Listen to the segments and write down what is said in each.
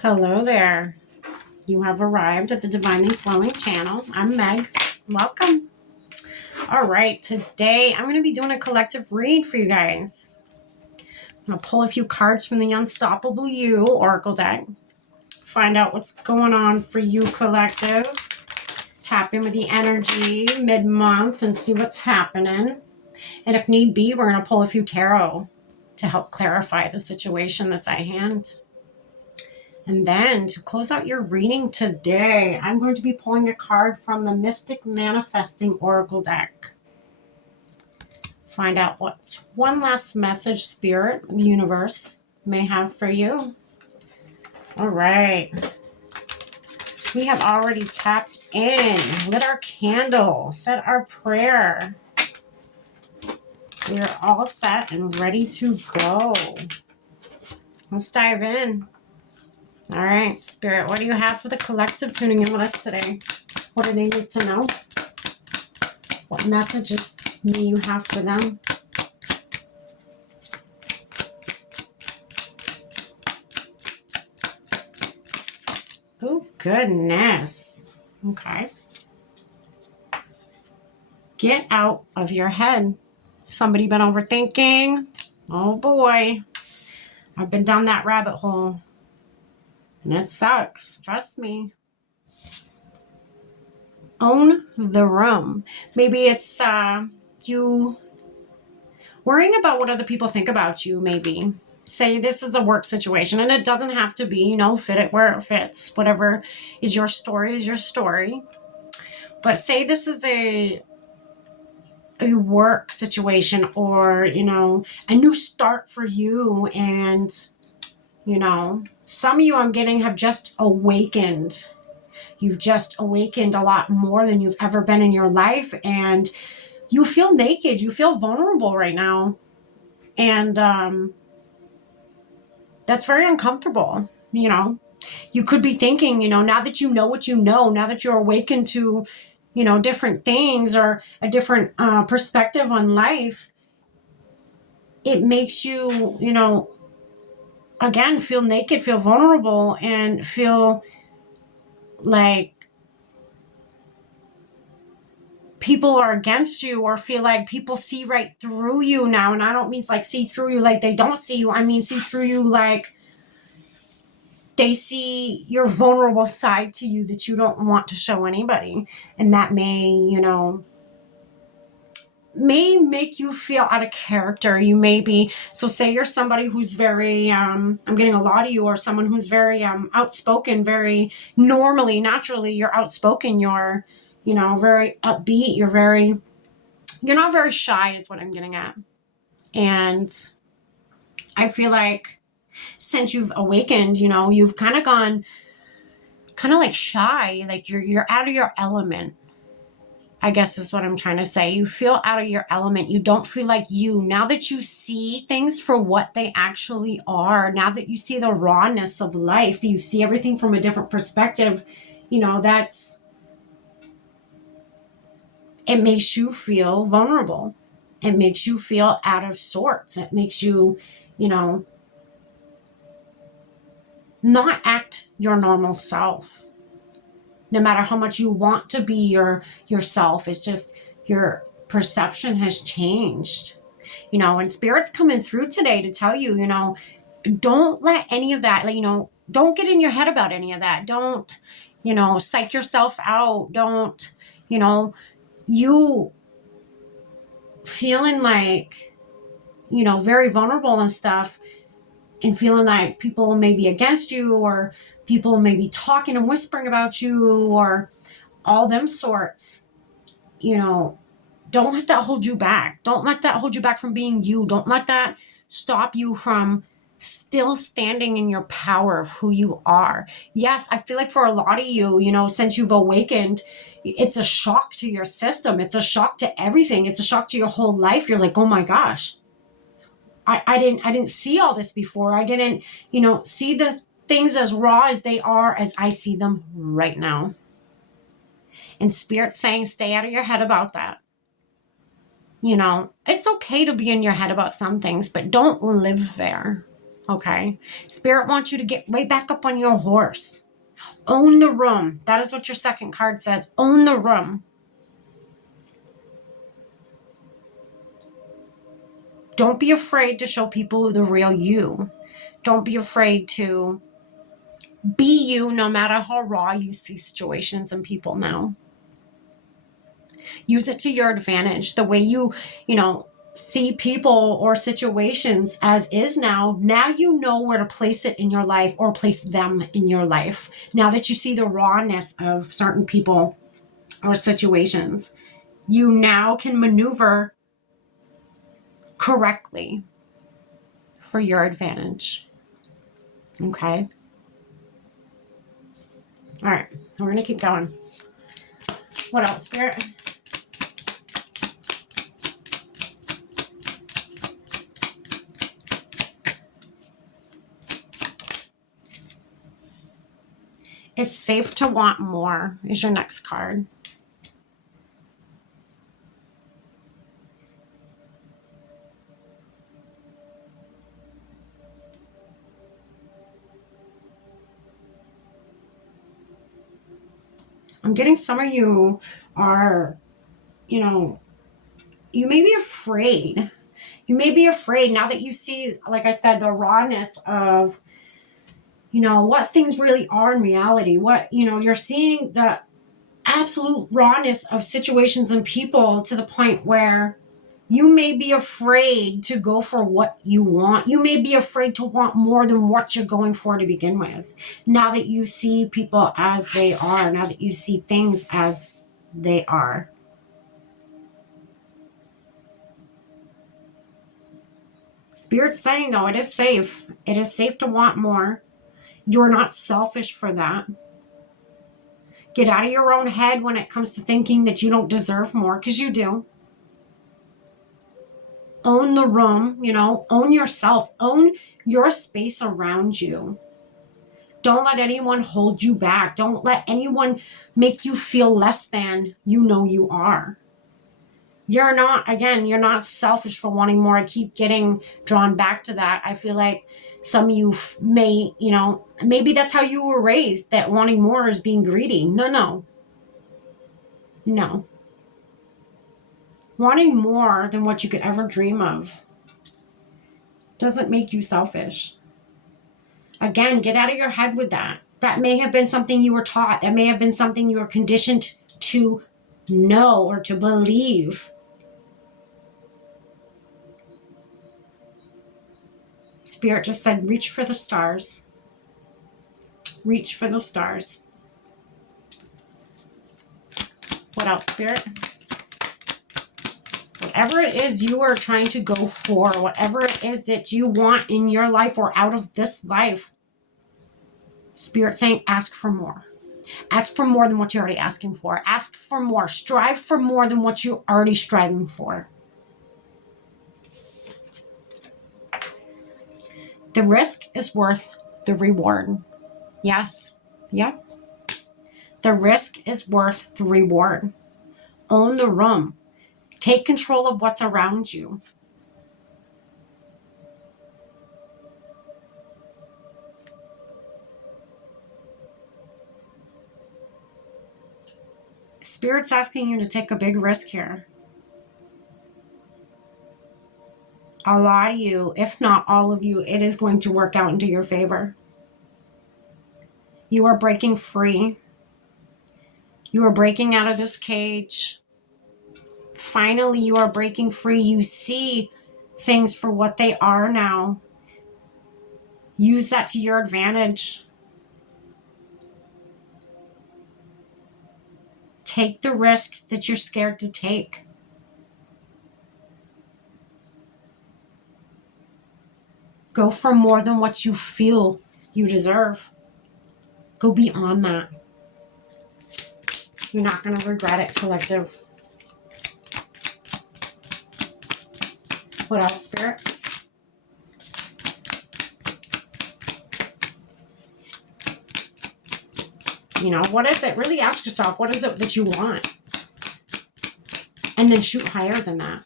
Hello there. You have arrived at the Divinely Flowing channel. I'm Meg. Welcome. All right, today I'm going to be doing a collective read for you guys. I'm going to pull a few cards from the Unstoppable You Oracle deck. Find out what's going on for you, collective. Tap in with the energy mid-month and see what's happening. And if need be, we're going to pull a few tarot to help clarify the situation that's at hand. And then to close out your reading today, I'm going to be pulling a card from the Mystic Manifesting Oracle deck. Find out what's one last message Spirit, the universe, may have for you. All right. We have already tapped in, lit our candle, said our prayer. We are all set and ready to go. Let's dive in. All right, Spirit, what do you have for the collective tuning in with us today? What do they need to know? What messages may you have for them? Oh, goodness. Okay. Get out of your head. Somebody been overthinking? Oh, boy. I've been down that rabbit hole. And it sucks. Trust me. Own the room. Maybe it's you worrying about what other people think about you, maybe. Say this is a work situation, and it doesn't have to be, fit it where it fits. Whatever is your story is your story. But say this is a work situation or, a new start for you. And, some of you I'm getting have just awakened. You've just awakened a lot more than you've ever been in your life. And you feel naked. You feel vulnerable right now. And that's very uncomfortable. You could be thinking, now that you know what you know, now that you're awakened to, different things or a different perspective on life, it makes you, again, feel naked, feel vulnerable, and feel like people are against you, or feel like people see right through you now. And I don't mean like see through you like they don't see you. I mean see through you like they see your vulnerable side to you that you don't want to show anybody. And that may make you feel out of character. You may be, so say you're somebody who's very, I'm getting a lot of you, or someone who's very outspoken, very naturally, you're outspoken, you're, very upbeat, you're not very shy is what I'm getting at. And I feel like since you've awakened, you've kind of gone kind of like shy, like you're out of your element, I guess is what I'm trying to say. You feel out of your element. You don't feel like you. Now that you see things for what they actually are, now that you see the rawness of life, you see everything from a different perspective, it makes you feel vulnerable. It makes you feel out of sorts. It makes you, not act your normal self. No matter how much you want to be yourself, it's just your perception has changed. And Spirit's coming through today to tell you, don't let any of that, don't get in your head about any of that. Don't, psych yourself out. Don't, you feeling like, very vulnerable and stuff, and feeling like people may be against you, or people may be talking and whispering about you, or all them sorts, don't let that hold you back. Don't let that hold you back from being you. Don't let that stop you from still standing in your power of who you are. Yes, I feel like for a lot of you, since you've awakened, it's a shock to your system. It's a shock to everything. It's a shock to your whole life. You're like, oh my gosh, I didn't see all this before. I didn't, see the things as raw as they are, as I see them right now. And Spirit's saying, stay out of your head about that. It's okay to be in your head about some things, but don't live there. Okay? Spirit wants you to get right back up on your horse. Own the room. That is what your second card says. Own the room. Don't be afraid to show people the real you. Don't be afraid to be you no matter how raw you see situations and people now. Use it to your advantage. The way you see people or situations as is now you know where to place it in your life or place them in your life. Now that you see the rawness of certain people or situations, you now can maneuver correctly for your advantage. Okay? All right. We're going to keep going. What else, Spirit? It's safe to want more is your next card. I'm getting some of you are, you may be afraid. You may be afraid now that you see, like I said, the rawness of, what things really are in reality. What, you're seeing the absolute rawness of situations and people to the point where you may be afraid to go for what you want. You may be afraid to want more than what you're going for to begin with. Now that you see people as they are, now that you see things as they are. Spirit's saying, though, it is safe. It is safe to want more. You're not selfish for that. Get out of your own head when it comes to thinking that you don't deserve more, because you do. Own the room, own yourself, own your space around you. Don't let anyone hold you back. Don't let anyone make you feel less than you are. You're not selfish for wanting more. I keep getting drawn back to that. I feel like some of you may, maybe that's how you were raised, that wanting more is being greedy. No. Wanting more than what you could ever dream of doesn't make you selfish. Again, get out of your head with that. That may have been something you were taught. That may have been something you were conditioned to know or to believe. Spirit just said, reach for the stars. Reach for the stars. What else, Spirit? Whatever it is you are trying to go for, whatever it is that you want in your life or out of this life, Spirit saying, ask for more. Ask for more than what you're already asking for. Ask for more. Strive for more than what you're already striving for. The risk is worth the reward. Yes. Yep. The risk is worth the reward. Own the room. Take control of what's around you. Spirit's asking you to take a big risk here. A lot of you, if not all of you, it is going to work out into your favor. You are breaking free. You are breaking out of this cage. Finally, you are breaking free. You see things for what they are now. Use that to your advantage. Take the risk that you're scared to take. Go for more than what you feel you deserve. Go beyond that. You're not going to regret it, collective. What else, Spirit? What is it? Really ask yourself, what is it that you want? And then shoot higher than that.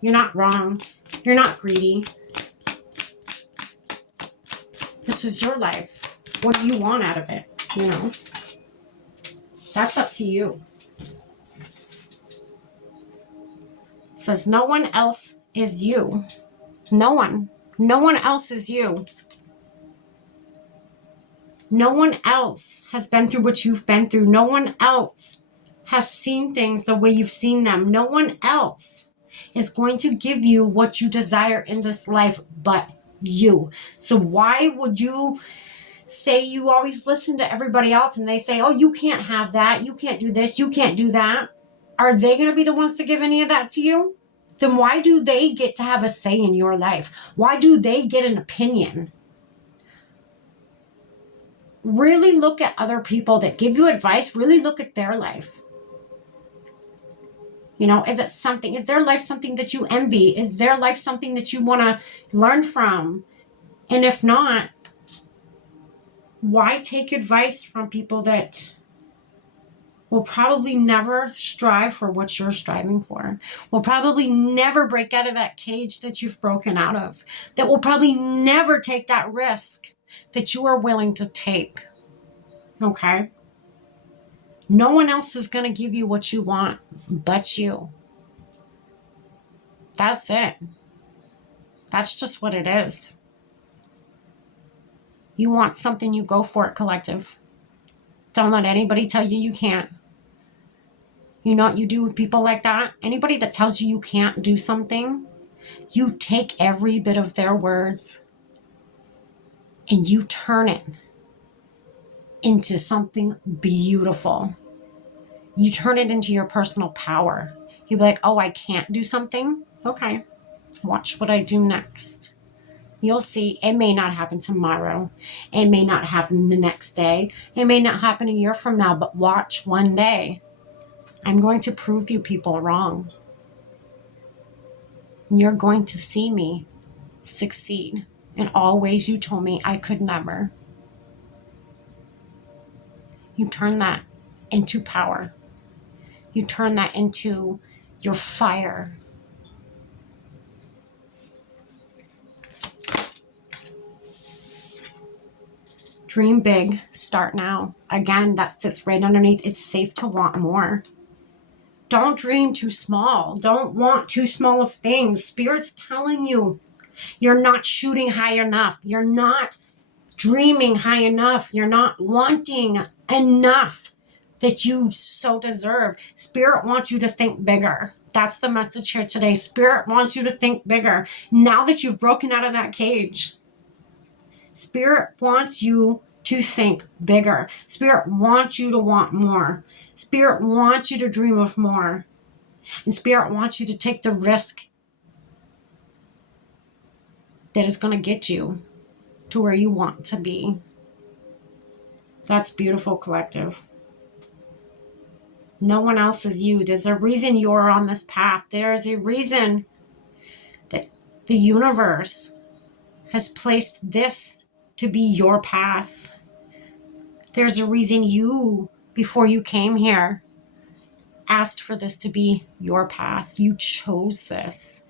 You're not wrong. You're not greedy. This is your life. What do you want out of it? You know, that's up to you. It says no one else is you. No one. No one else is you. No one else has been through what you've been through. No one else has seen things the way you've seen them. No one else is going to give you what you desire in this life but you. So why would you say you always listen to everybody else and they say, oh, you can't have that. You can't do this. You can't do that. Are they going to be the ones to give any of that to you? Then why do they get to have a say in your life? Why do they get an opinion? Really look at other people that give you advice. Really look at their life. You know, is their life something that you envy? Is their life something that you want to learn from? And if not, why take advice from people that will probably never strive for what you're striving for? Will probably never break out of that cage that you've broken out of. That will probably never take that risk that you are willing to take. Okay? No one else is going to give you what you want but you. That's it. That's just what it is. You want something, you go for it, collective. Don't let anybody tell you you can't. You know what you do with people like that? Anybody that tells you you can't do something, you take every bit of their words and you turn it into something beautiful. You turn it into your personal power. You'll be like, oh, I can't do something? Okay, watch what I do next. You'll see it may not happen tomorrow. It may not happen the next day. It may not happen a year from now, but watch one day. I'm going to prove you people wrong. You're going to see me succeed in all ways you told me I could never. You turn that into power. You turn that into your fire. Dream big, start now. Again, that sits right underneath. It's safe to want more. Don't dream too small. Don't want too small of things. Spirit's telling you you're not shooting high enough. You're not dreaming high enough. You're not wanting enough that you so deserve. Spirit wants you to think bigger. That's the message here today. Spirit wants you to think bigger. Now that you've broken out of that cage, Spirit wants you to think bigger. Spirit wants you to want more. Spirit wants you to dream of more. And Spirit wants you to take the risk that is going to get you to where you want to be. That's beautiful, collective. No one else is you. There's a reason you're on this path. There's a reason that the universe has placed this to be your path. There's a reason you, before you came here, asked for this to be your path. You chose this.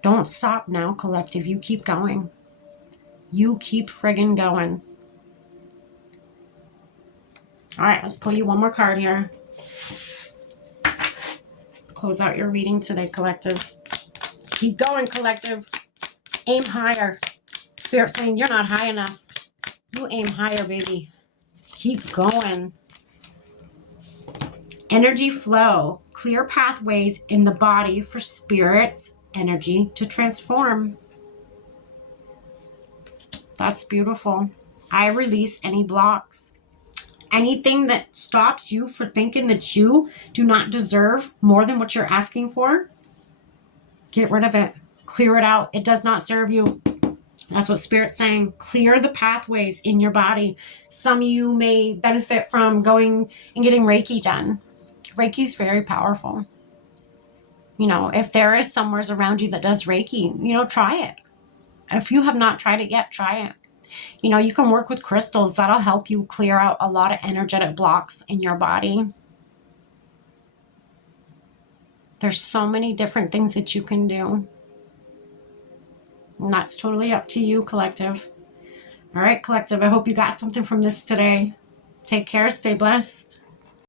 Don't stop now, collective. You keep going. You keep friggin' going. All right, let's pull you one more card here. Close out your reading today, collective. Keep going, collective. Aim higher. Spirit saying you're not high enough. You aim higher, baby. Keep going. Energy flow. Clear pathways in the body for spirit's energy to transform. That's beautiful. I release any blocks. Anything that stops you for thinking that you do not deserve more than what you're asking for, get rid of it. Clear it out. It does not serve you. That's what Spirit's saying. Clear the pathways in your body. Some of you may benefit from going and getting Reiki done. Reiki's very powerful. You know, if there is somewhere around you that does Reiki, you know, try it. If you have not tried it yet, try it. You know, you can work with crystals. That'll help you clear out a lot of energetic blocks in your body. There's so many different things that you can do. And that's totally up to you, collective. All right, collective, I hope you got something from this today. Take care. Stay blessed.